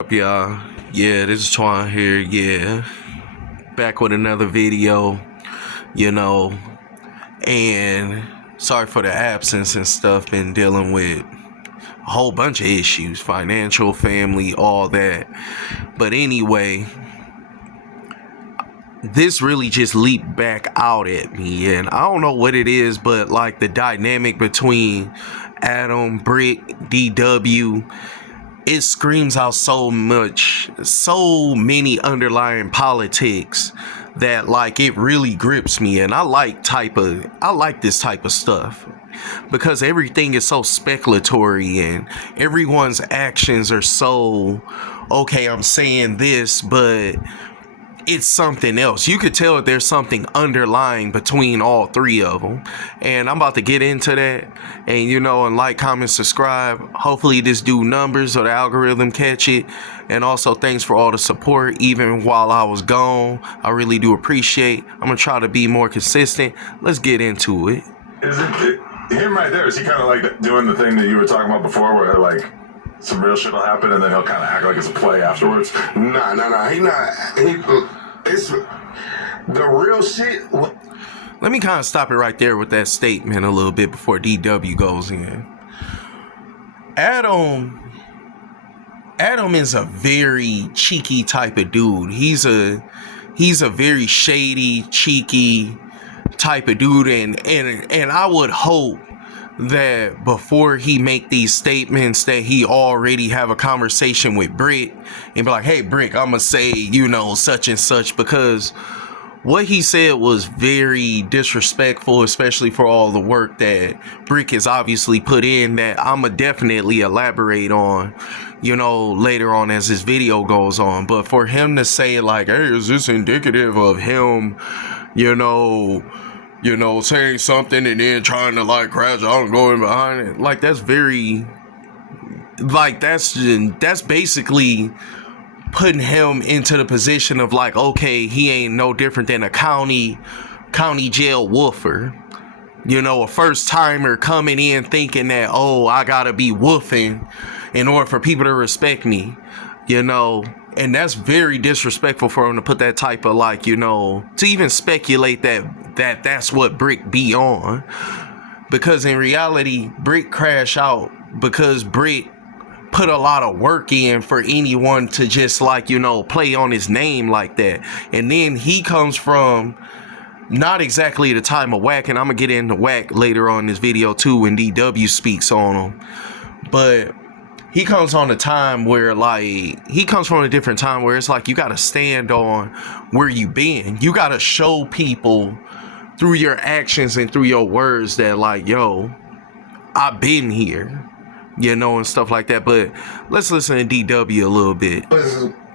Up, y'all? Yeah, this is Twan here. Yeah, back with another video. You know, and sorry for the absence and stuff. Been dealing with a whole bunch of issues, financial, family, all that. But anyway, this really just leaped back out at me, and I don't know what it is, but like the dynamic between Adam, Bricc, DW. It screams out so many underlying politics that like it really grips me, and I like this type of stuff because everything is so speculatory and everyone's actions are so okay, I'm saying this, but it's something else. You could tell that there's something underlying between all three of them. And I'm about to get into that. And, and like, comment, subscribe. Hopefully this do numbers or the algorithm catch it. And also thanks for all the support, even while I was gone. I really do appreciate. I'm going to try to be more consistent. Let's get into it. Isn't it him right there? Is he kind of like doing the thing that you were talking about before where like some real shit will happen and then he'll kind of act like it's a play afterwards? Nah. He not. It's the real shit. Let me kind of stop it right there with that statement a little bit before DW goes in. Adam is a very cheeky type of dude. He's a very shady, cheeky type of dude, and I would hope that before he make these statements that he already have a conversation with Bricc and be like, hey Bricc, I'm gonna say such and such, because what he said was very disrespectful, especially for all the work that Bricc has obviously put in, that I'ma definitely elaborate on later on as this video goes on. But for him to say like, hey, is this indicative of him saying something and then trying to like crash out and going behind it, like that's very, like that's basically putting him into the position of like, okay, he ain't no different than a county jail woofer, a first timer coming in thinking that, oh, I gotta be woofing in order for people to respect me, and that's very disrespectful for him to put that type of like, to even speculate that's what Bricc be on. Because in reality, Bricc crash out because Bricc put a lot of work in for anyone to just like, play on his name like that. And then he comes from not exactly the time of whack, and I'm gonna get into whack later on in this video too when DW speaks on him. But he comes on a time where he comes from a different time where it's like you gotta stand on where you been. You gotta show people through your actions and through your words that like, yo, I've been here, and stuff like that. But let's listen to DW a little bit.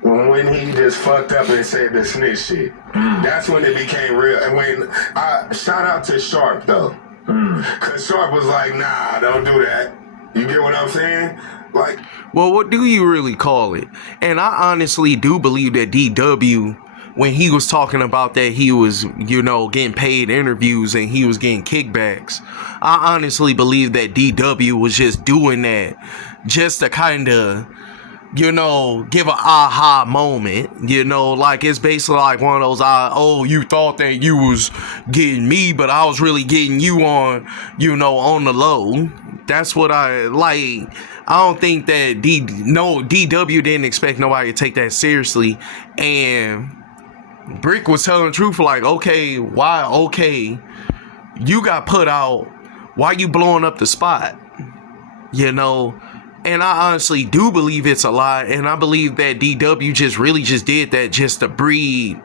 When he just fucked up and said the snitch shit, that's when it became real. And when shout out to Sharp though, cause Sharp was like, nah, don't do that. You get what I'm saying? Like, well, what do you really call it? And I honestly do believe that DW, when he was talking about that he was, getting paid interviews and he was getting kickbacks, I honestly believe that DW was just doing that just to kind of, give an aha moment, like it's basically like one of those, oh, you thought that you was getting me, but I was really getting you on, on the low. That's what I like. I don't think that DW didn't expect nobody to take that seriously. And Bricc was telling the truth, like, okay, why? Okay, you got put out. Why you blowing up the spot? And I honestly do believe it's a lie. And I believe that DW just did that just to breed,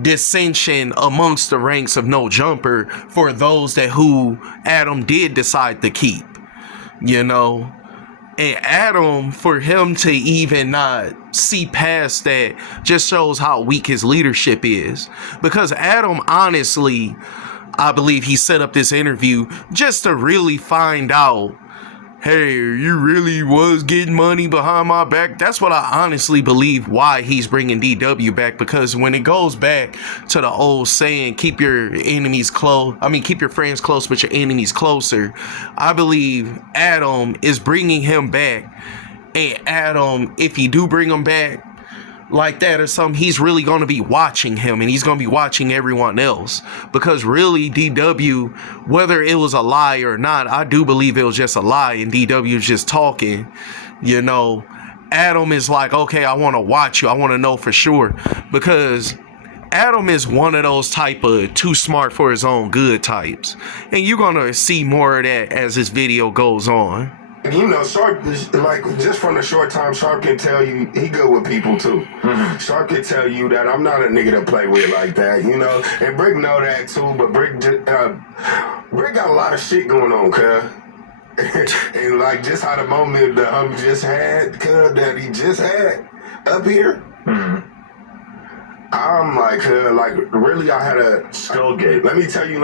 dissension amongst the ranks of No Jumper for those who Adam did decide to keep, And Adam, for him to even not see past that just shows how weak his leadership is. Because Adam, honestly, I believe he set up this interview just to really find out, hey, you really was getting money behind my back? That's what I honestly believe why he's bringing DW back, because when it goes back to the old saying, keep your friends close, but your enemies closer, I believe Adam is bringing him back And Adam, if you do bring him back like that or something, he's really going to be watching him, and he's going to be watching everyone else. Because really, DW, whether it was a lie or not, I do believe it was just a lie, and DW is just talking, you know. Adam is like, okay, I want to watch you. I want to know for sure. Because Adam is one of those type of too smart for his own good types. And you're going to see more of that as this video goes on. You know, Sharp, like, just from the short time, Sharp can tell you he good with people, too. Mm-hmm. Sharp can tell you that I'm not a nigga to play with like that, you know? And Bricc know that, too, but Bricc got a lot of shit going on, cuz. And, like, just how the moment the homie just had, cuz, that he just had up here. Mm-hmm. I'm like, really, I had a Skullgate. Let me tell you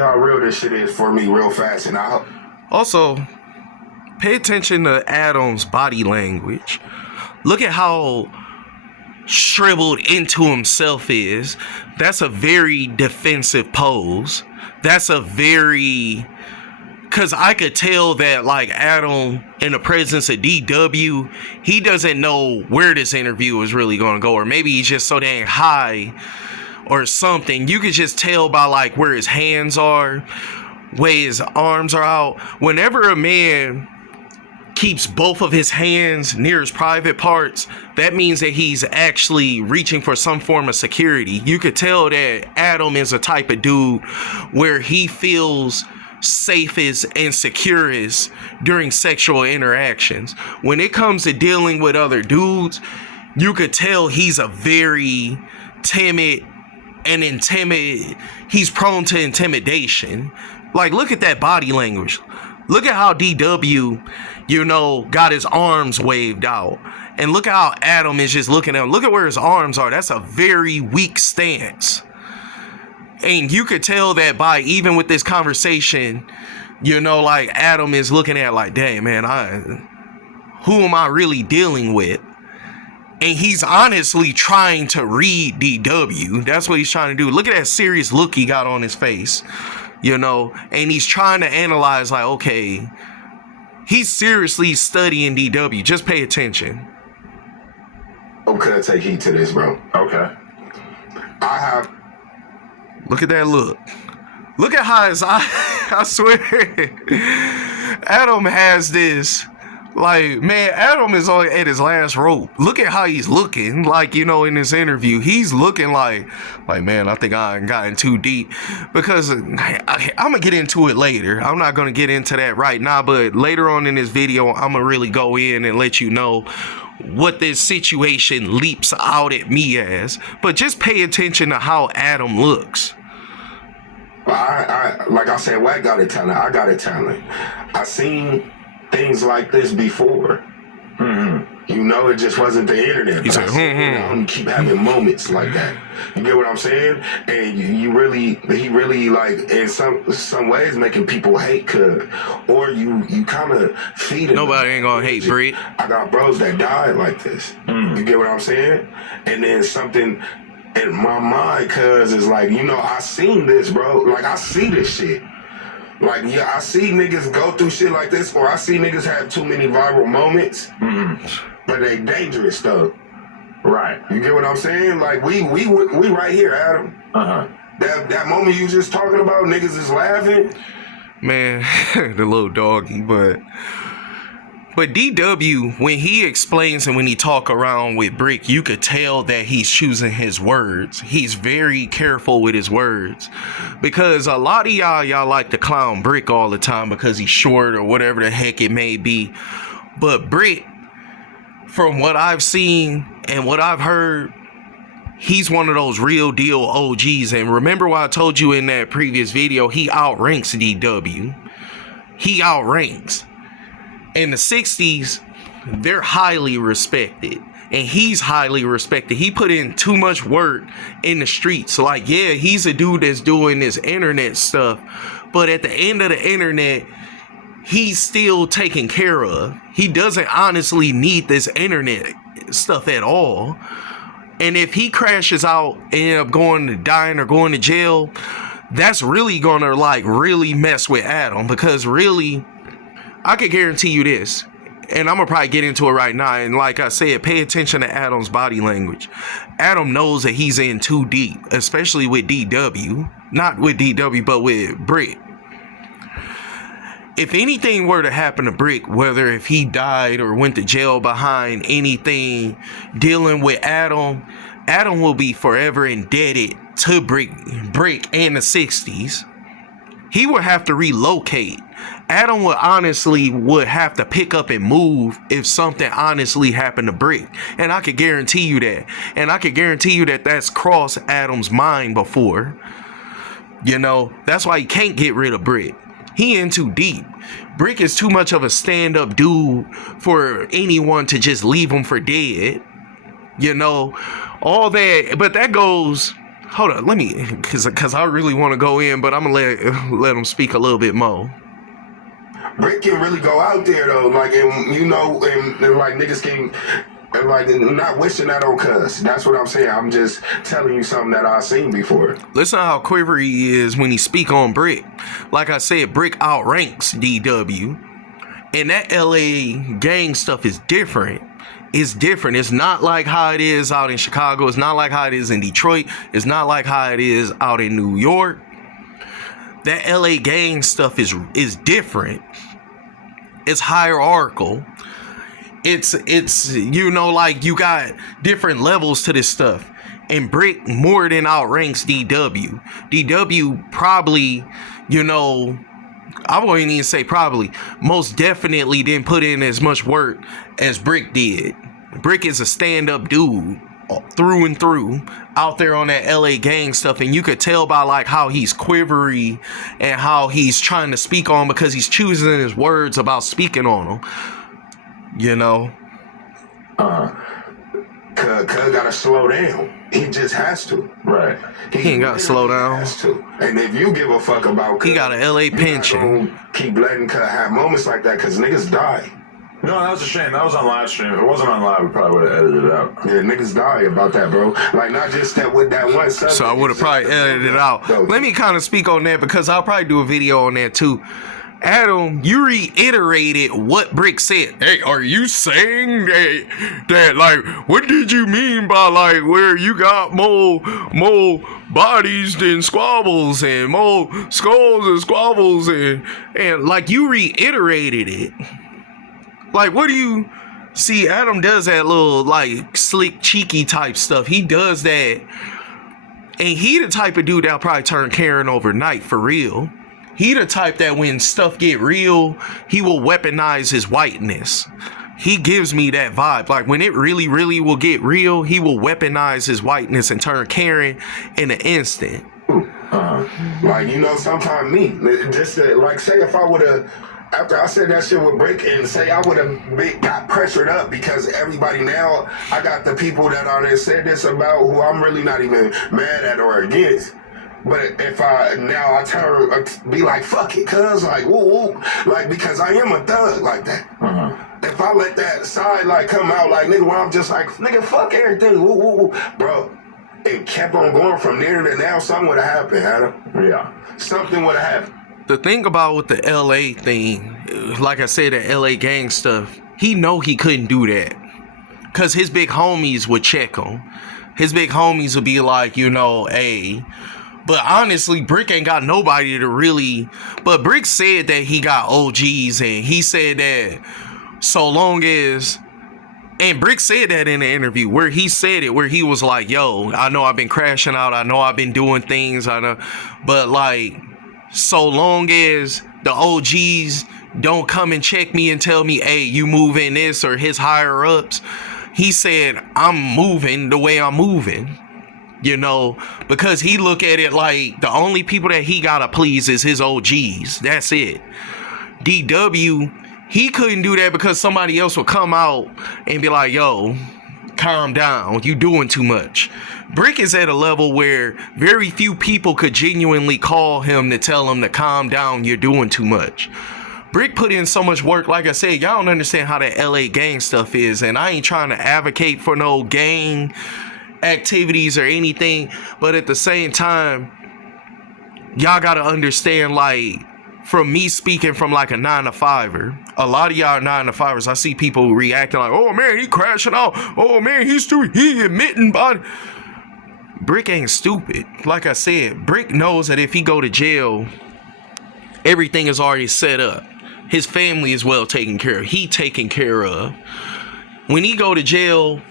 how real this shit is for me, real fast. And also, pay attention to Adam's body language. Look at how shriveled into himself is. That's a very defensive pose. That's a very... Because I could tell that, like, Adam, in the presence of DW, he doesn't know where this interview is really going to go. Or maybe he's just so dang high or something. You could just tell by, like, where his hands are, where his arms are out. Whenever a man keeps both of his hands near his private parts, that means that he's actually reaching for some form of security. You could tell that Adam is a type of dude where he feels safest and securest during sexual interactions. When it comes to dealing with other dudes, you could tell he's a very timid and he's prone to intimidation. Like, look at that body language. Look at how DW, you know, got his arms waved out. And look at how Adam is just looking at him. Look at where his arms are. That's a very weak stance. And you could tell that by even with this conversation, you know, like Adam is looking at like, dang, man, who am I really dealing with? And he's honestly trying to read DW. That's what he's trying to do. Look at that serious look he got on his face, you know, and he's trying to analyze like, okay, he's seriously studying DW. Just pay attention. Okay, take heed to this, bro. Okay. Look at that look. Look at how his eye, I swear. Adam has this, like, man, Adam is at his last rope. Look at how he's looking, like, you know, in this interview. He's looking like, man, I think I ain't gotten too deep. Because I'm going to get into it later. I'm not going to get into that right now. But later on in this video, I'm going to really go in and let you know what this situation leaps out at me as. But just pay attention to how Adam looks. I like I said, Wack got a talent. I got a talent. I seen things like this before. Mm-hmm. You know, it just wasn't the internet. He said, I keep having moments like that. You get what I'm saying? And he really like in some ways making people hate, or you kind of feed it. Nobody ain't gonna hate Bricc. I got bros that died like this. You get what I'm saying? And then something in my mind, cuz, is like, you know, I seen this, bro. Like, I see this shit. Like, yeah, I see niggas go through shit like this, or I see niggas have too many viral moments. But they dangerous, though. Right. You get what I'm saying? Like, we right here, Adam. That moment you just talking about, niggas is laughing. Man, the little doggy, But DW, when he explains and when he talk around with Bricc, you could tell that he's choosing his words. He's very careful with his words. Because a lot of y'all like to clown Bricc all the time because he's short or whatever the heck it may be. But Bricc, from what I've seen and what I've heard, he's one of those real deal OGs. And remember what I told you in that previous video, he outranks DW. He outranks. In the 60s, they're highly respected. And he's highly respected. He put in too much work in the streets. So, like, yeah, he's a dude that's doing this internet stuff. But at the end of the internet, he's still taken care of. He doesn't honestly need this internet stuff at all. And if he crashes out and end up going to dying or going to jail, that's really gonna, like, really mess with Adam. Because really, I can guarantee you this. and I'm gonna probably get into it right now. And like I said, pay attention to Adam's body language. Adam knows that he's in too deep, especially with DW. Not with DW, but with Bricc. If anything were to happen to Bricc, whether if he died or went to jail behind anything dealing with Adam, Adam will be forever indebted to Bricc and the 60s. He would have to relocate. Adam would have to pick up and move if something honestly happened to Bricc. And I could guarantee you that. And I could guarantee you that that's crossed Adam's mind before. You know, that's why he can't get rid of Bricc. He in too deep. Bricc is too much of a stand-up dude for anyone to just leave him for dead. You know, all that. But that goes... Hold on, let me... Because I really want to go in, but I'm going to let him speak a little bit more. Bricc can really go out there though, like, and you know, and like niggas can, and like, not wishing that on cuz. That's what I'm saying. I'm just telling you something that I've seen before. Listen how quivery he is when he speak on Bricc. Like I said, Bricc outranks DW, and that LA gang stuff is different. It's different. It's not like how it is out in Chicago. It's not like how it is in Detroit. It's not like how it is out in New York. That LA gang stuff is different. It's hierarchical. It's you know, like you got different levels to this stuff. And Bricc more than outranks DW. DW probably, you know, I won't even say probably, most definitely didn't put in as much work as Bricc did. Bricc is a stand-up dude through and through out there on that LA gang stuff, and you could tell by like how he's quivery and how he's trying to speak on, because he's choosing his words about speaking on them, you know. Cuz gotta slow down. He just has to. Right. He ain't gotta slow down. Has to. And if you give a fuck about Cuz, he got an LA pension. Keep letting Cuz have moments like that, cause niggas die. No, that was a shame. That was on live stream. If it wasn't on live, we probably would have edited it out. Yeah, niggas die about that, bro. Like, not just that with that one subject. So I would have probably edited it out. Let me kind of speak on that, because I'll probably do a video on that too. Adam, you reiterated what Bricc said. Hey, are you saying that like, what did you mean by like where you got more bodies than squabbles and more skulls and squabbles and like you reiterated it. Like, what do you see? Adam does that little like slick cheeky type stuff. He does that, and he the type of dude that'll probably turn Karen overnight for real. He the type that when stuff get real, he will weaponize his whiteness. He gives me that vibe. Like when it really, really will get real, he will weaponize his whiteness and turn Karen in an instant. Like, you know, sometimes me, just to, like, say if I would have, after I said that shit with Bricc, and say I would have got pressured up because everybody now, I got the people that already said this about who I'm really not even mad at or against. But if I turn, be like, fuck it, cuz, like, woo, like, because I am a thug like that. If I let that side, like, come out, like, nigga, where I'm just like, nigga, fuck everything, woo, bro. It kept on going from there to now, something would have happened, Adam. Yeah. Something would have happened. The thing about with the LA thing, like I said, the LA gang stuff, he know he couldn't do that. Because his big homies would check him. His big homies would be like, you know, hey. But honestly, Bricc ain't got nobody to really... But Bricc said that he got OGs, and he said that so long as... And Bricc said that in the interview where he said it, where he was like, yo, I know I've been crashing out. I know I've been doing things. I know. But like, so long as the OGs don't come and check me and tell me, hey, you moving this, or his higher ups, he said, I'm moving the way I'm moving. You know, because he look at it like the only people that he gotta please is his OGs. That's it. DW, he couldn't do that because somebody else would come out and be like, yo, calm down, you doing too much. Bricc is at a level where very few people could genuinely call him to tell him to calm down, you're doing too much. Bricc put in so much work. Like I said, y'all don't understand how that LA gang stuff is, and I ain't trying to advocate for no gang activities or anything, but at the same time, y'all gotta understand, like, from me speaking from like a 9-to-5er. A lot of y'all 9-to-5ers, I see people reacting like, oh man, he crashing out. Oh man, he admitting body. Bricc ain't stupid. Like I said, Bricc knows that if he go to jail, everything is already set up. His family is well taken care of. He taken care of. When he go to jail,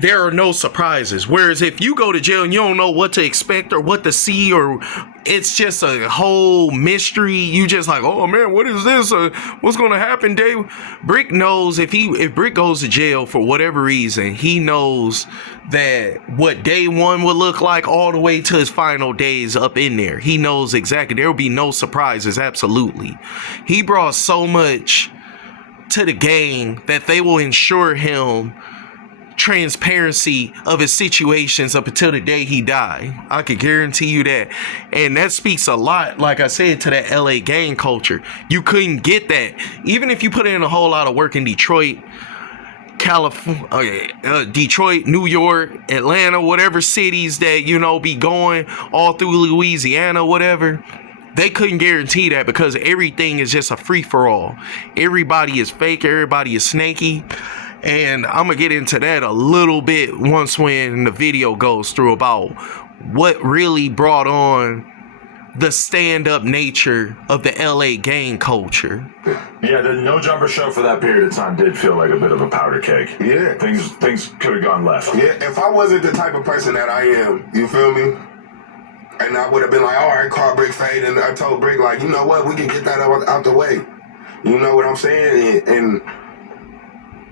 there are no surprises. Whereas if you go to jail and you don't know what to expect or what to see, or it's just a whole mystery, you just like, oh man, what is this? What's gonna happen, Dave? Bricc knows if Bricc goes to jail for whatever reason, he knows that what day one would look like all the way to his final days up in there. He knows exactly. There will be no surprises. Absolutely. He brought so much to the game that they will ensure him transparency of his situations up until the day he died. I could guarantee you that. And that speaks a lot, like I said, to that LA gang culture. You couldn't get that. Even if you put in a whole lot of work in Detroit, California, Detroit, New York, Atlanta, whatever cities that, you know, be going all through Louisiana, whatever, they couldn't guarantee that because everything is just a free-for-all. Everybody is fake. Everybody is snaky. And I'm going to get into that a little bit once when the video goes through about what really brought on the stand-up nature of the LA gang culture. Yeah, the No Jumper show for that period of time did feel like a bit of a powder keg. Yeah. Things could have gone left. Yeah, if I wasn't the type of person that I am, you feel me? And I would have been like, all right, call Bricc fade. And I told Bricc, like, you know what? We can get that out the way. You know what I'm saying? And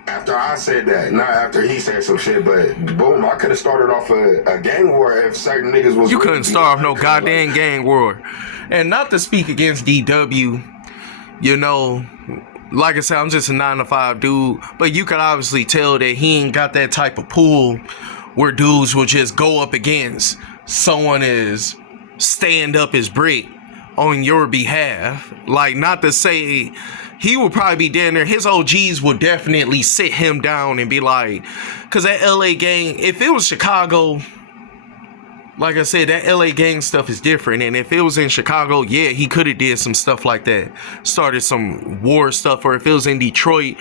after I said that, not after he said some shit, but boom, I could have started off a gang war if certain niggas was... You couldn't start off no goddamn gang war. And not to speak against DW, you know, like I said, I'm just a 9-to-5 dude, but you could obviously tell that he ain't got that type of pool where dudes will just go up against someone as stand up as Bricc on your behalf. Like, not to say... He would probably be down there. His OGs would definitely sit him down and be like, because that LA gang, if it was Chicago, like I said, that LA gang stuff is different. And if it was in Chicago, yeah, he could have did some stuff like that. Started some war stuff. Or if it was in Detroit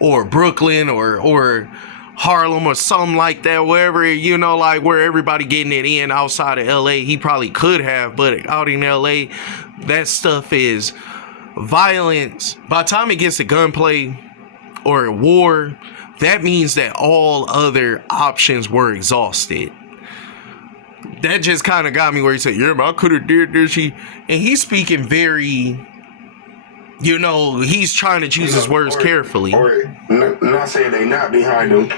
or Brooklyn or Harlem or something like that, wherever, you know, like where everybody getting it in outside of LA, he probably could have. But out in LA, that stuff is... violence. By the time it gets to gunplay or a war, that means that all other options were exhausted. That just kind of got me where he said, yeah, man, I could have did this. And he's speaking very, you know, he's trying to choose his words carefully. Or not saying they not behind him,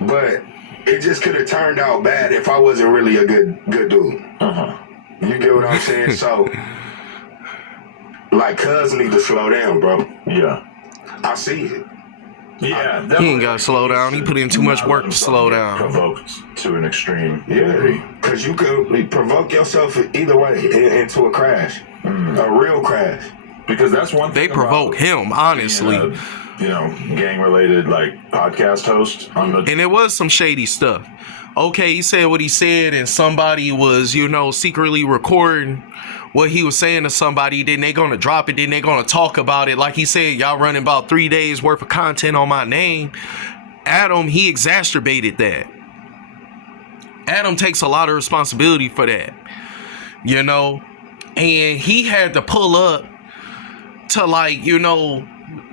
but it just could have turned out bad if I wasn't really a good dude. You get what I'm saying? So like, cuz need to slow down, bro. Yeah. I see it. Yeah. He ain't got to slow down. He put in too much work to slow down. Provoked to an extreme. Yeah. Because you could provoke yourself either way into a crash. A real crash. Because that's one thing. They provoke him, honestly. You know, gang-related, like, podcast host on the... And it was some shady stuff. Okay, he said what he said, and somebody was, you know, secretly recording what he was saying to somebody. Then they gonna drop it. Then they gonna talk about it. Like he said, y'all running about 3 days worth of content on my name. Adam, he exacerbated that. Adam takes a lot of responsibility for that, you know, and he had to pull up to, like, you know,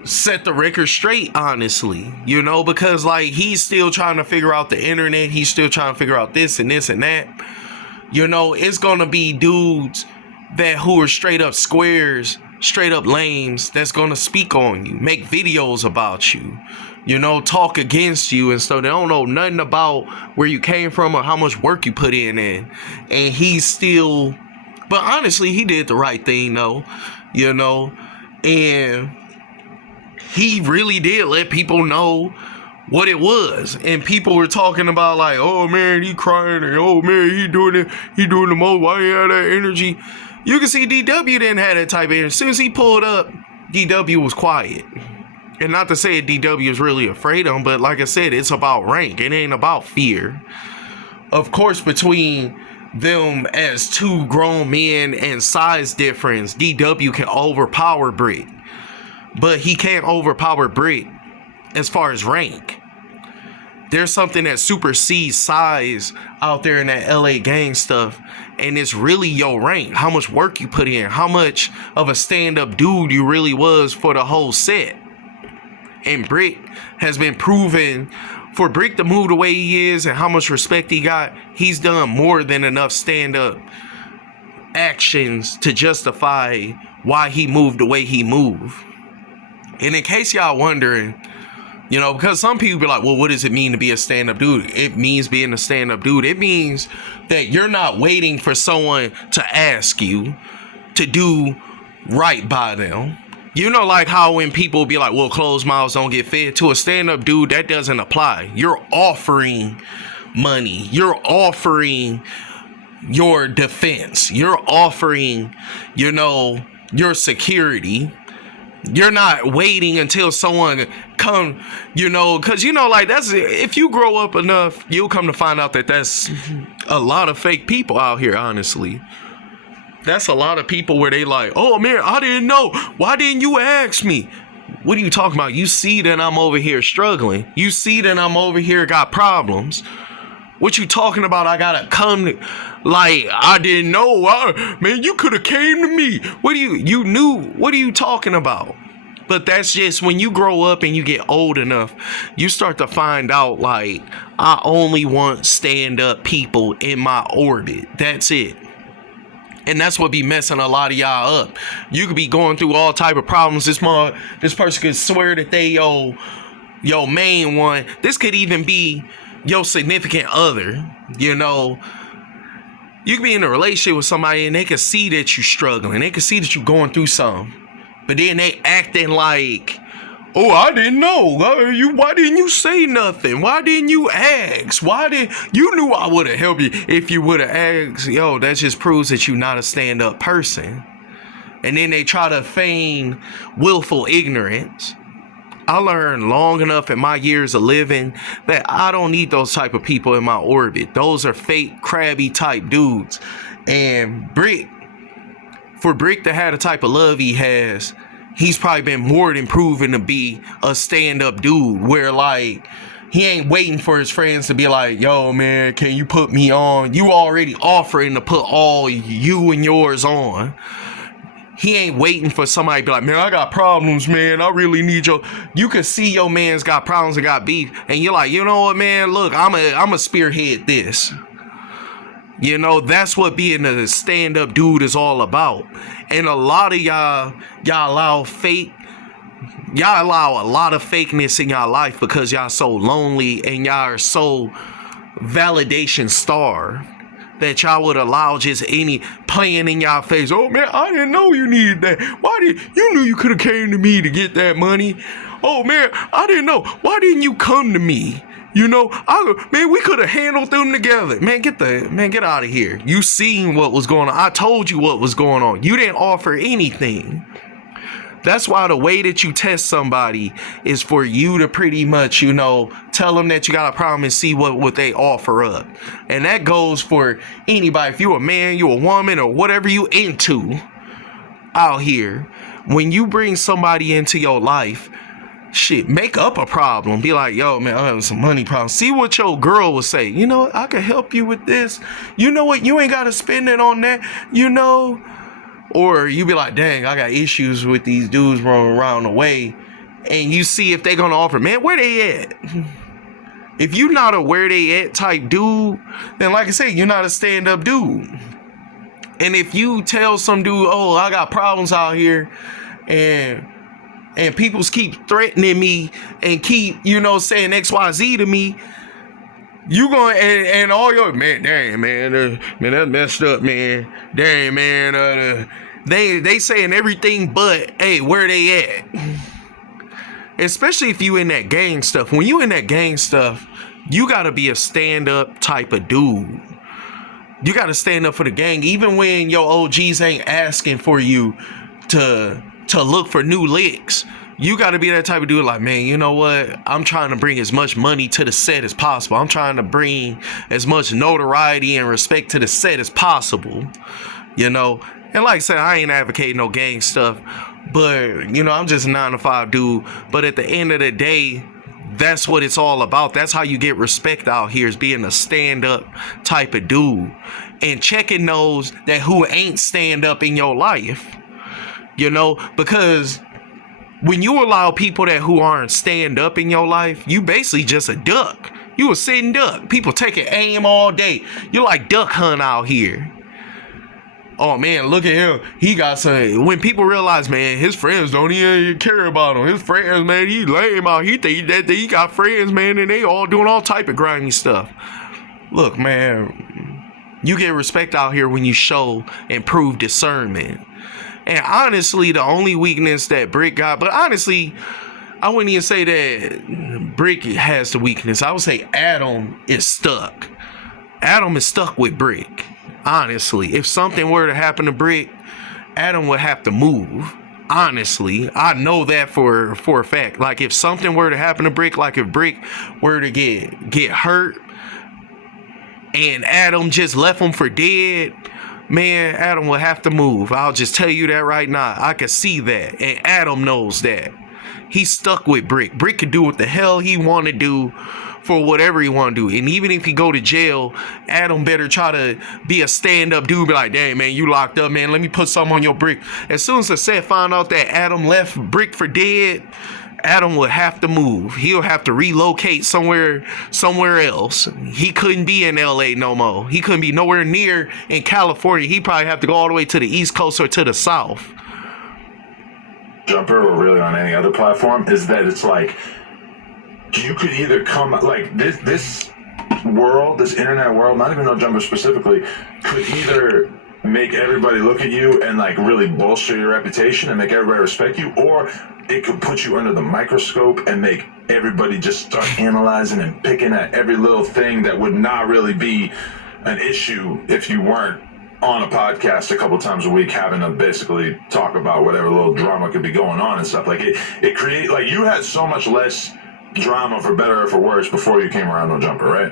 set the record straight, honestly, you know, because like he's still trying to figure out the internet. He's still trying to figure out this and this and that. You know, it's gonna be dudes that who are straight up squares, straight up lames, that's gonna speak on you, make videos about you, you know, talk against you and stuff. They don't know nothing about where you came from or how much work you put in. And he's still, but honestly, he did the right thing though, you know, and he really did let people know what it was. And people were talking about like, oh man, he crying, and oh man, he doing the most, why he had that energy? You can see DW didn't have that type of energy. As soon as he pulled up, DW was quiet. And not to say DW is really afraid of him, but like I said, it's about rank. It ain't about fear. Of course, between them as two grown men and size difference, DW can overpower Bricc. But he can't overpower Bricc as far as rank. There's something that supersedes size out there in that LA gang stuff. And it's really your rank. How much work you put in. How much of a stand-up dude you really was for the whole set. And Bricc has been proven, for Bricc to move the way he is and how much respect he got, he's done more than enough stand-up actions to justify why he moved the way he moved. And in case y'all wondering, you know, because some people be like, well, what does it mean to be a stand-up dude? It means being a stand-up dude. It means that you're not waiting for someone to ask you to do right by them. You know, like how when people be like, well, closed mouths don't get fed. To a stand-up dude, that doesn't apply. You're offering money. You're offering your defense. You're offering, you know, your security. You're not waiting until someone come, you know, because, you know, like, that's, if you grow up enough, you'll come to find out that that's a lot of fake people out here, honestly. That's a lot of people where they like, oh, man, I didn't know. Why didn't you ask me? What are you talking about? You see that I'm over here struggling. You see that I'm over here got problems. What you talking about? I gotta come to, like, I didn't know. Man, you could have came to me. You knew. What are you talking about? But that's just when you grow up and you get old enough, you start to find out, like, I only want stand-up people in my orbit. That's it. And that's what be messing a lot of y'all up. You could be going through all type of problems. This person could swear that they your main one. This could even be your significant other. You know, you could be in a relationship with somebody and they can see that you're struggling. They can see that you're going through something. But then they acting like, oh, I didn't know. Why didn't you say nothing? Why didn't you ask? You knew I would have helped you if you would have asked. Yo, that just proves that you're not a stand-up person. And then they try to feign willful ignorance. I learned long enough in my years of living that I don't need those type of people in my orbit. Those are fake, crabby type dudes. And for Bricc to have the type of love he has, he's probably been more than proven to be a stand-up dude where, like, he ain't waiting for his friends to be like, yo, man, can you put me on? You already offering to put all you and yours on. He ain't waiting for somebody to be like, man, I got problems, man. I really need your... You can see your man's got problems and got beef. And you're like, you know what, man? Look, I'm a spearhead this. You know, that's what being a stand-up dude is all about. And a lot of y'all allow a lot of fakeness in y'all life because y'all so lonely and y'all are so validation starved that y'all would allow just any playing in y'all face. Oh, man, I didn't know you needed that. You knew you could have came to me to get that money. Oh, man, I didn't know. Why didn't you come to me? You know, man, we could have handled them together. Man, get out of here. You seen what was going on. I told you what was going on. You didn't offer anything. That's why the way that you test somebody is for you to pretty much, you know, tell them that you got a problem and see what they offer up. And that goes for anybody. If you're a man, you're a woman, or whatever you into out here, when you bring somebody into your life, shit, make up a problem. Be like, yo, man, I have some money problems. See what your girl will say. You know, I can help you with this. You know what? You ain't got to spend it on that, you know. Or you be like, dang, I got issues with these dudes running around the way. And you see if they going to offer, man, where they at? If you not a where they at type dude, then like I said, you're not a stand-up dude. And if you tell some dude, oh, I got problems out here, and people keep threatening me and keep, you know, saying XYZ to me, you going and all your, man, dang, man, that's messed up, man. Dang, man, they saying everything but, hey, where they at? Especially if you in that gang stuff. When you in that gang stuff, you gotta be a stand-up type of dude. You gotta stand up for the gang, even when your OGs ain't asking for you to look for new licks. You got to be that type of dude like, man, you know what? I'm trying to bring as much money to the set as possible. I'm trying to bring as much notoriety and respect to the set as possible, you know? And like I said, I ain't advocating no gang stuff, but, you know, I'm just a 9-to-5 dude. But at the end of the day, that's what it's all about. That's how you get respect out here, is being a stand-up type of dude. And checking those that who ain't stand-up in your life, you know? Because when you allow people that who aren't stand up in your life, you basically just a duck. You a sitting duck. People taking aim all day. You're like duck hunt out here. Oh man, look at him. He got some. When people realize, man, his friends don't even care about him. His friends, man, he lame out. He think that he got friends, man, and they all doing all type of grimy stuff. Look, man, you get respect out here when you show and prove discernment. And honestly, the only weakness that Bricc got, but honestly, I wouldn't even say that Bricc has the weakness. I would say Adam is stuck. Adam is stuck with Bricc. Honestly, if something were to happen to Bricc, Adam would have to move. Honestly, I know that for a fact. Like if something were to happen to Bricc, like if Bricc were to get hurt and Adam just left him for dead, man, Adam will have to move. I'll just tell you that right now. I can see that. And Adam knows that. He's stuck with Bricc. Bricc can do what the hell he want to do for whatever he want to do. And even if he go to jail, Adam better try to be a stand-up dude. Be like, dang, man, you locked up, man. Let me put something on your Bricc. As soon as the set find out that Adam left Bricc for dead, Adam would have to move. He'll have to relocate somewhere else. He couldn't be in LA no more. He couldn't be nowhere near in California. He probably have to go all the way to the East Coast or to the South. Jumper or really on any other platform is that it's like you could either come like this world, this internet world, not even on Jumper specifically, could either make everybody look at you and like really bolster your reputation and make everybody respect you, or it could put you under the microscope and make everybody just start analyzing and picking at every little thing that would not really be an issue if you weren't on a podcast a couple times a week having to basically talk about whatever little drama could be going on and stuff. Like it create like you had so much less drama, for better or for worse, before you came around No Jumper, right?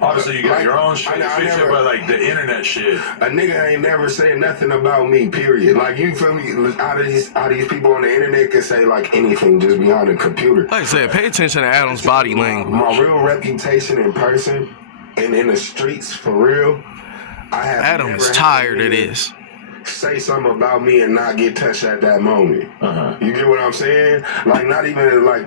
Obviously you got like, your own shit, but like the internet shit. A nigga ain't never said nothing about me, period. Like, you feel me? Out of these people on the internet can say like anything just behind a computer. Like I said, pay attention to Adam's body language. My real reputation in person and in the streets, for real, I have Adam is tired of this. Say something about me and not get touched at that moment. You get what I'm saying? Like, not even like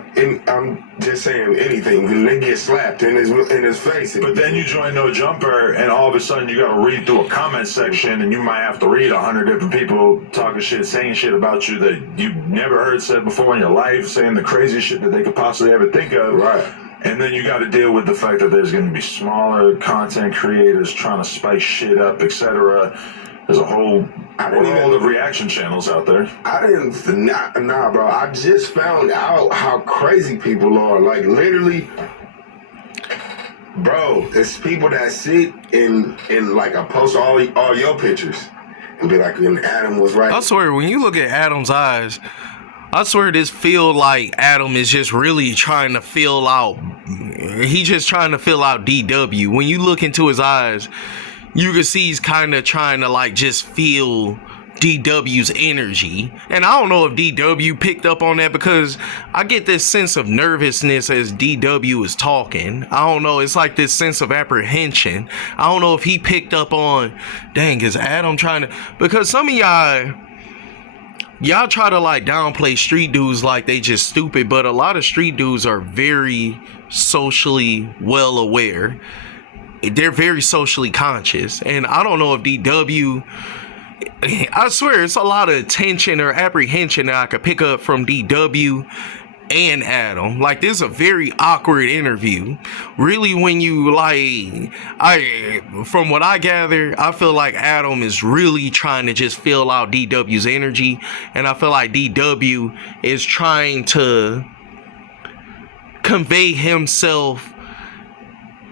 I'm just saying anything. When they get slapped in his face. But then you join No Jumper, and all of a sudden you got to read through a comment section, and you might have to read 100 different people talking shit, saying shit about you that you've never heard said before in your life, saying the craziest shit that they could possibly ever think of. Right. And then you got to deal with the fact that there's going to be smaller content creators trying to spice shit up, etc. There's a whole world of reaction channels out there. Nah, bro. I just found out how crazy people are. Like, literally, bro, it's people that sit in like, I post all your pictures and be like, and Adam was right. I swear, when you look at Adam's eyes, I swear this feel like Adam is just really trying to fill out. He's just trying to fill out DW. When you look into his eyes, you can see he's kind of trying to like just feel DW's energy. And I don't know if DW picked up on that, because I get this sense of nervousness as DW is talking. I don't know. It's like this sense of apprehension. I don't know if he picked up on, dang, is Adam trying to, because some of y'all try to like downplay street dudes like they just stupid, but a lot of street dudes are very socially well aware. They're very socially conscious. And I don't know if DW, I swear it's a lot of tension or apprehension that I could pick up from DW and Adam. Like, this is a very awkward interview. Really, when you from what I gather, I feel like Adam is really trying to just fill out DW's energy. And I feel like DW is trying to convey himself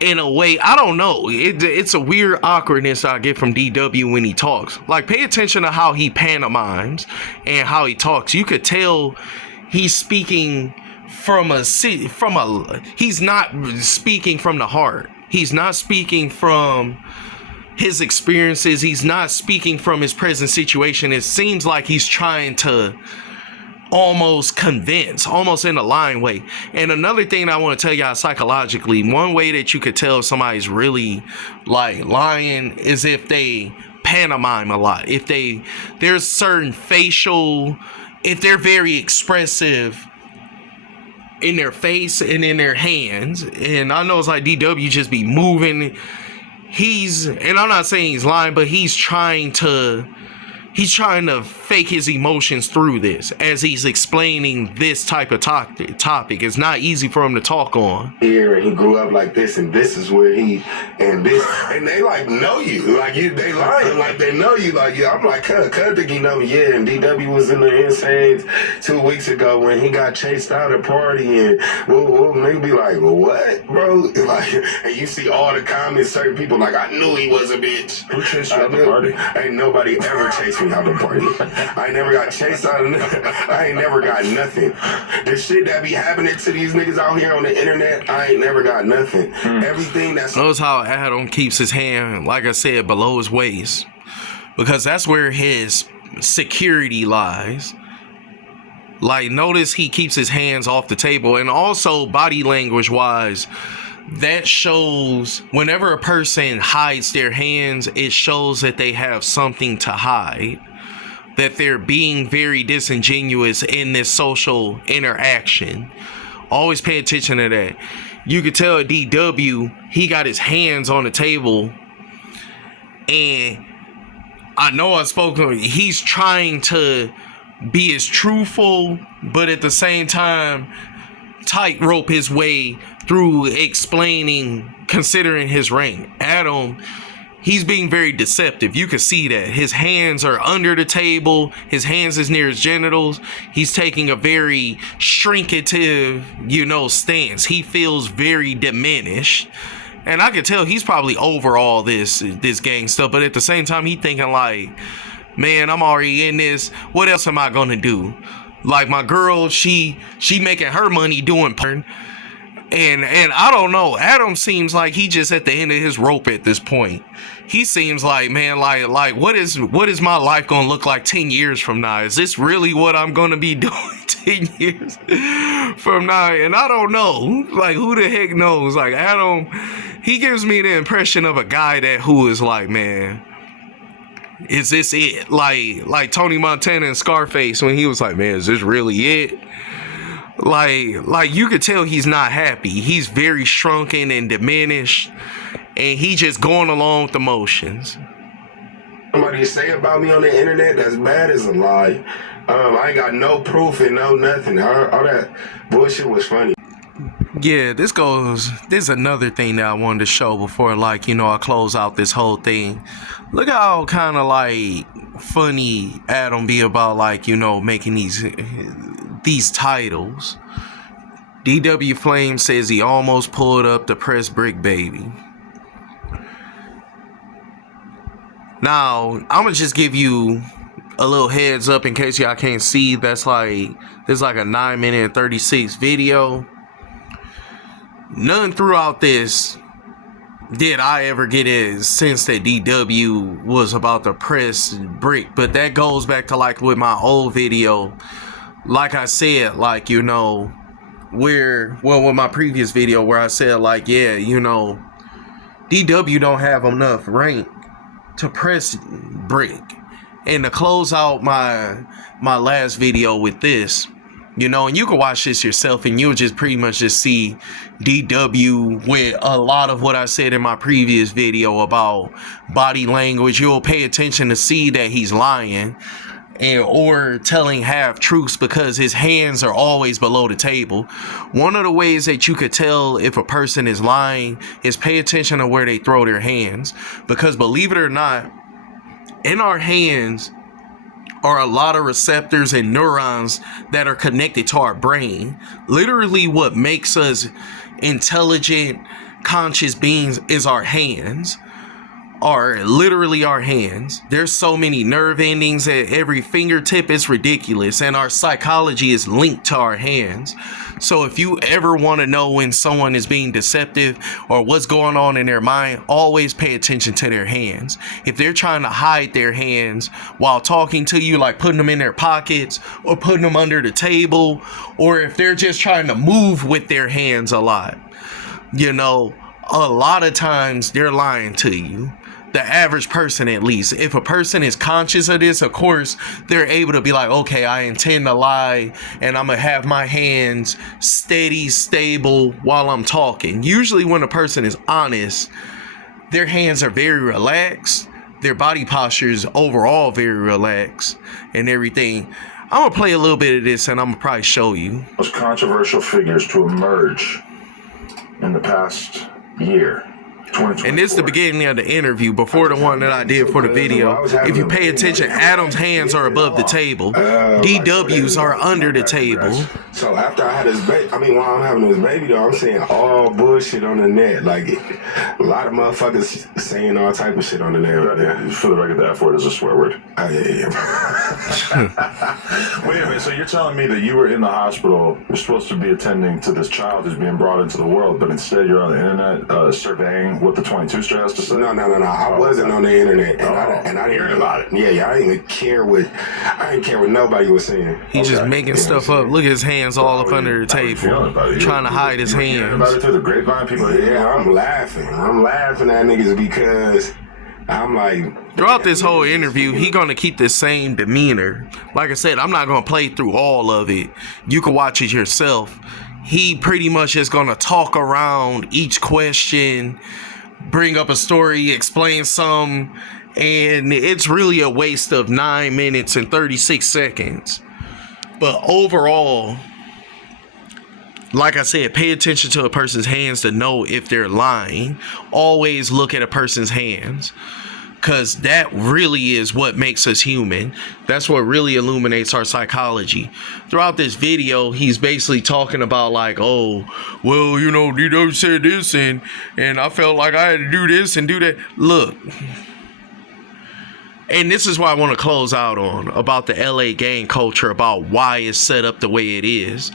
in a way, I don't know. It's a weird awkwardness I get from DW when he talks. Like, pay attention to how he pantomimes and how he talks. You could tell he's speaking he's not speaking from the heart. He's not speaking from his experiences. He's not speaking from his present situation. It seems like he's trying to almost convince, almost in a lying way. And another thing I want to tell y'all psychologically, one way that you could tell if somebody's really like lying is if they pantomime a lot. If there's certain facial, if they're very expressive in their face and in their hands. And I know it's like DW just be moving. And I'm not saying he's lying, but he's trying to fake his emotions through this as he's explaining this type of topic. It's not easy for him to talk on. Here, and he grew up like this, and this is where and they like know you, like they lying, like they know you, like yeah. I'm like, cuz think he know me, yeah. And DW was in the Insanes 2 weeks ago when he got chased out at party, and nigga be like, well, what, bro? Like, and you see all the comments, certain people like, I knew he was a bitch. Who chased you out the party? Ain't nobody ever chased me out the party. I ain't never got chased out of I ain't never got nothing. The shit that be happening to these niggas out here on the internet, I ain't never got nothing. Everything that's... Notice how Adam keeps his hand, like I said, below his waist. Because that's where his security lies. Like, notice he keeps his hands off the table. And also, body language-wise, that shows whenever a person hides their hands, it shows that they have something to hide, that they're being very disingenuous in this social interaction. Always pay attention to that. You could tell DW, he got his hands on the table, and I know I spoke to him. He's trying to be as truthful, but at the same time tightrope his way through explaining, considering his rank. Adam, he's being very deceptive. You can see that. His hands are under the table. His hands is near his genitals. He's taking a very shrinkative, stance. He feels very diminished. And I could tell he's probably over all this gang stuff. But at the same time, he thinking like, man, I'm already in this. What else am I going to do? Like, my girl, she making her money doing porn. And I don't know. Adam seems like he just at the end of his rope at this point. He seems like, man, like what is my life gonna look like 10 years from now? Is this really what I'm gonna be doing 10 years from now? And I don't know. Like, who the heck knows? Like, Adam, he gives me the impression of a guy who is like, man, is this it? Like Tony Montana and Scarface when he was like, man, is this really it? Like you could tell he's not happy. He's very shrunken and diminished, and he just going along with the motions. Somebody say about me on the internet that's bad is a lie. I ain't got no proof and no nothing. All that bullshit was funny. Yeah, there's another thing that I wanted to show before, I close out this whole thing. Look how kind of like funny Adam be about making these titles. DW Flame says he almost pulled up the press Bricc baby. Now, I'm gonna just give you a little heads up in case y'all can't see. There's like a 9-minute and 36 video. None throughout this did I ever get a sense that DW was about to press Bricc, but that goes back to with my old video. Like I said, with my previous video where I said DW don't have enough rank to press Bricc. And to close out my last video with this, and you can watch this yourself and you'll just pretty much just see DW with a lot of what I said in my previous video about body language. You'll pay attention to see that he's lying or telling half truths because his hands are always below the table. One of the ways that you could tell if a person is lying is pay attention to where they throw their hands, because believe it or not, in our hands are a lot of receptors and neurons that are connected to our brain. Literally what makes us intelligent, conscious beings is our hands. Are literally our hands. There's so many nerve endings at every fingertip, it's ridiculous, and our psychology is linked to our hands. So if you ever want to know when someone is being deceptive or what's going on in their mind, always pay attention to their hands. If they're trying to hide their hands while talking to you, like putting them in their pockets or putting them under the table, or if they're just trying to move with their hands a lot, you know, a lot of times they're lying to you. The average person, at least. If a person is conscious of this, of course, they're able to be like, okay, I intend to lie, and I'm going to have my hands steady, stable while I'm talking. Usually when a person is honest, their hands are very relaxed. Their body posture is overall very relaxed and everything. I'm going to play a little bit of this, and I'm going to probably show you. Most controversial figures to emerge in the past year. And this is the beginning of the interview before the one that I did for the video. If you pay attention, Adam's hands are above the table. DW's are under the table. So after I had his baby, while I'm having his baby though, I'm seeing all bullshit on the net. Like a lot of motherfuckers saying all type of shit on the net. For the record, the F word is a swear word. Oh, yeah. Wait a minute, so you're telling me that you were in the hospital, you're supposed to be attending to this child who's being brought into the world, but instead you're on the internet surveying what the 22 stray has to say? No. I wasn't on the internet, and I didn't hearing about it. Yeah, I didn't even care what nobody was saying. He's just making stuff up. Look at his hands all up under the table, trying to hide his hands. About it through the grapevine, people. Yeah, I'm laughing at niggas because I'm like, throughout this whole interview, he gonna keep the same demeanor. Like I said, I'm not gonna play through all of it. You can watch it yourself. He pretty much is gonna talk around each question, bring up a story, explain some, and it's really a waste of 9 minutes and 36 seconds. But overall, like I said, pay attention to a person's hands to know if they're lying. Always look at a person's hands, because that really is what makes us human. That's what really illuminates our psychology. Throughout this video, he's basically talking about like, oh, well, you know, DW said this and I felt like I had to do this and do that. Look, and this is why I want to close out on about the LA gang culture, about why it's set up the way it is.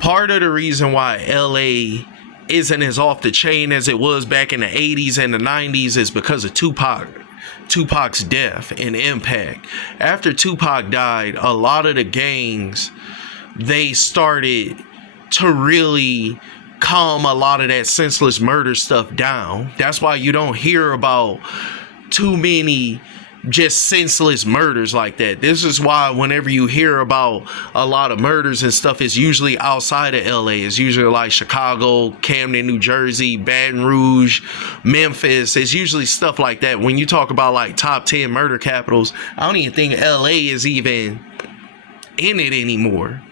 Part of the reason why LA isn't as off the chain as it was back in the 80s and the 90s is because of Tupac's death and impact. After Tupac died, a lot of the gangs, they started to really calm a lot of that senseless murder stuff down. That's why you don't hear about too many just senseless murders like that. This is why whenever you hear about a lot of murders and stuff, it's usually outside of LA. It's usually like Chicago, Camden, New Jersey, Baton Rouge, Memphis. It's usually stuff like that. When you talk about like top 10 murder capitals, I don't even think LA is even in it anymore.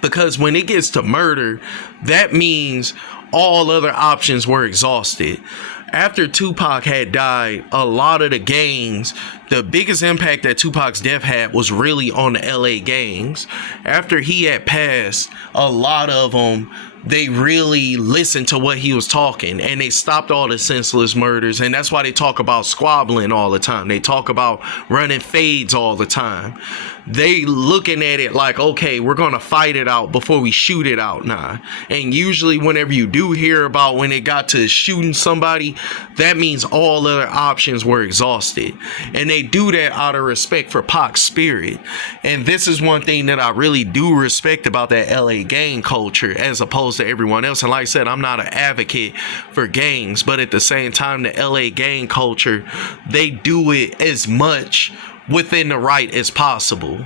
Because when it gets to murder, that means all other options were exhausted. After Tupac had died, a lot of the gangs, the biggest impact that Tupac's death had was really on the LA gangs. After he had passed, a lot of them, they really listened to what he was talking, and they stopped all the senseless murders. And that's why they talk about squabbling all the time. They talk about running fades all the time. They looking at it like, okay, we're gonna fight it out before we shoot it out now. And usually whenever you do hear about when it got to shooting somebody, that means all other options were exhausted. And they do that out of respect for Pac's spirit. And this is one thing that I really do respect about that LA gang culture as opposed to everyone else. And like I said, I'm not an advocate for gangs, but at the same time, the LA gang culture, they do it as much within the right as possible,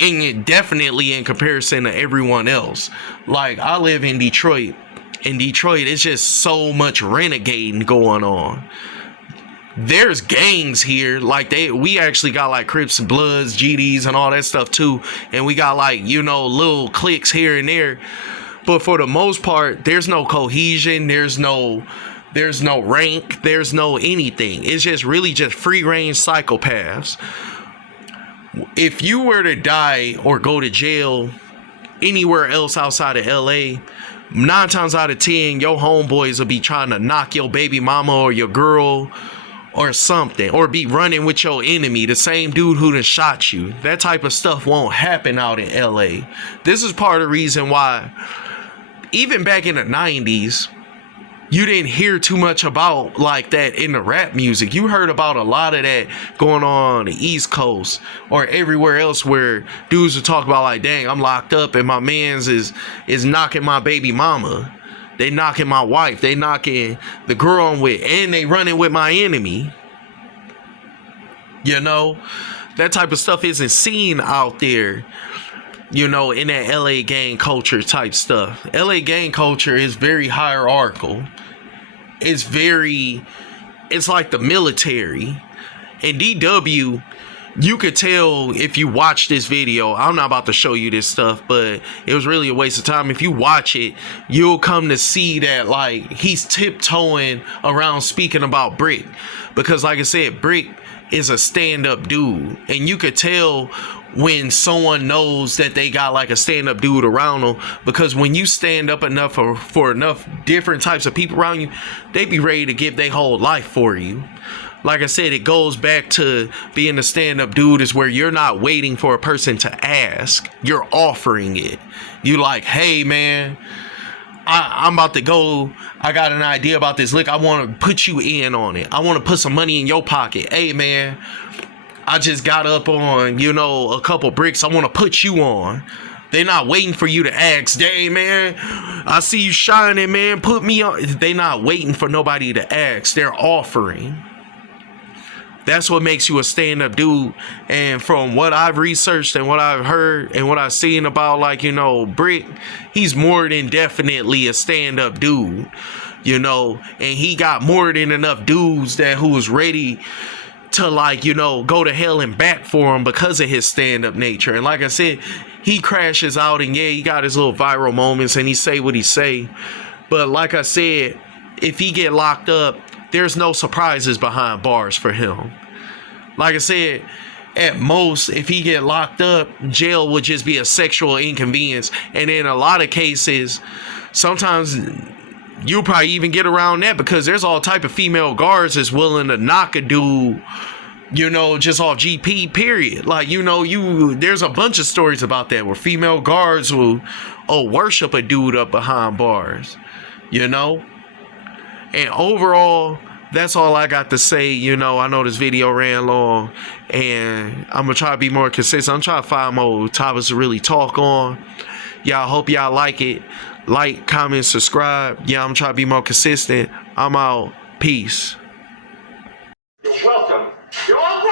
and definitely in comparison to everyone else. Like, I live in Detroit. In Detroit, it's just so much renegading going on. There's gangs here, like we actually got like Crips and Bloods, GDs and all that stuff too, and we got like, you know, little cliques here and there, but for the most part, there's no cohesion, there's no rank, there's no anything. It's just really just free range psychopaths. If you were to die or go to jail anywhere else outside of LA, 9 times out of 10, your homeboys will be trying to knock your baby mama or your girl or something, or be running with your enemy, the same dude who done shot you. That type of stuff won't happen out in LA. This is part of the reason why, even back in the 90s, you didn't hear too much about like that in the rap music. You heard about a lot of that going on the East Coast or everywhere else where dudes would talk about like, dang, I'm locked up and my mans is knocking my baby mama. They knocking my wife. They knocking the girl I'm with. And they running with my enemy. You know? That type of stuff isn't seen out there, you know, in that LA gang culture type stuff. LA gang culture is very hierarchical. It's like the military. And DW, you could tell if you watch this video. I'm not about to show you this stuff, but it was really a waste of time. If you watch it, you'll come to see that like he's tiptoeing around speaking about Bricc, because like I said, Bricc is a stand-up dude, and you could tell when someone knows that they got like a stand-up dude around them, because when you stand up enough for enough different types of people around you, they be ready to give their whole life for you. Like I said, it goes back to being a stand-up dude is where you're not waiting for a person to ask. You're offering it. You like, hey, man, I'm about to go. I got an idea about this lick. I want to put you in on it. I want to put some money in your pocket. Hey, man, I just got up on, you know, a couple bricks. I want to put you on. They're not waiting for you to ask, dang, man, I see you shining, man, put me on. They're not waiting for nobody to ask. They're offering. That's what makes you a stand-up dude. And from what I've researched and what I've heard and what I've seen about, like, you know, Bricc, he's more than definitely a stand-up dude, you know, and he got more than enough dudes who was ready to, like, you know, go to hell and back for him because of his stand-up nature. And like I said, he crashes out, and yeah, he got his little viral moments and he say what he say. But like I said, if he get locked up, there's no surprises behind bars for him. Like I said, at most, if he get locked up, jail would just be a sexual inconvenience. And in a lot of cases, sometimes you'll probably even get around that, because there's all type of female guards that's willing to knock a dude, you know, just off GP, period. Like, you know, there's a bunch of stories about that where female guards will worship a dude up behind bars, you know? And overall, that's all I got to say. You know, I know this video ran long, and I'm going to try to be more consistent. I'm trying to find more topics to really talk on. Y'all, hope y'all like it. Like, comment, subscribe. Yeah, I'm trying to be more consistent. I'm out. Peace. You're welcome. You're welcome.